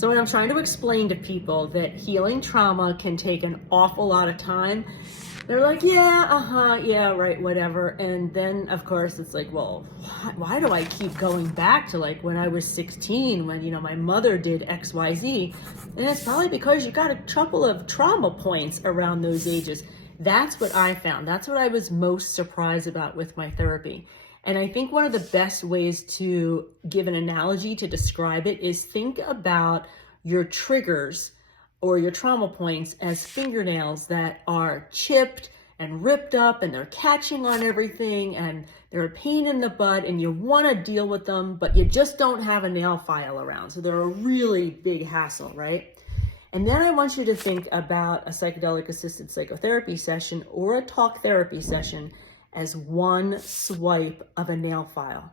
So when I'm trying to explain to people that healing trauma can take an awful lot of time, they're like, yeah, right, whatever. And then, of course, it's like, well, why do I keep going back to like when I was 16, when, my mother did X, Y, Z? And it's probably because you got a couple of trauma points around those ages. That's what I found. That's what I was most surprised about with my therapy. And I think one of the best ways to give an analogy to describe it is think about your triggers or your trauma points as fingernails that are chipped and ripped up and they're catching on everything and they're a pain in the butt and you want to deal with them, but you just don't have a nail file around. So they're a really big hassle, right? And then I want you to think about a psychedelic assisted psychotherapy session or a talk therapy session as one swipe of a nail file.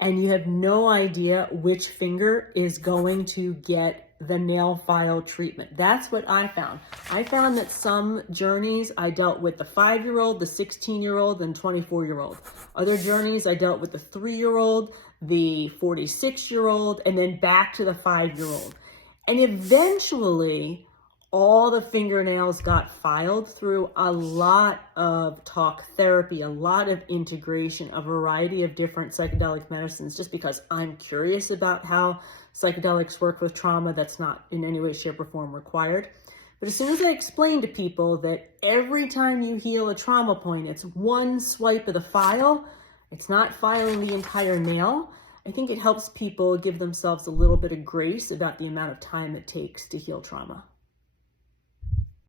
And you have no idea which finger is going to get the nail file treatment. That's what I found. I found that some journeys I dealt with the 5-year-old, the 16-year-old, and 24-year-old. Other journeys I dealt with the 3-year-old, the 46-year-old, and then back to the 5-year-old. And eventually, all the fingernails got filed through a lot of talk therapy, a lot of integration, a variety of different psychedelic medicines, just because I'm curious about how psychedelics work with trauma. That's not in any way, shape, or form required. But as soon as I explain to people that every time you heal a trauma point, it's one swipe of the file, it's not filing the entire nail, I think it helps people give themselves a little bit of grace about the amount of time it takes to heal trauma.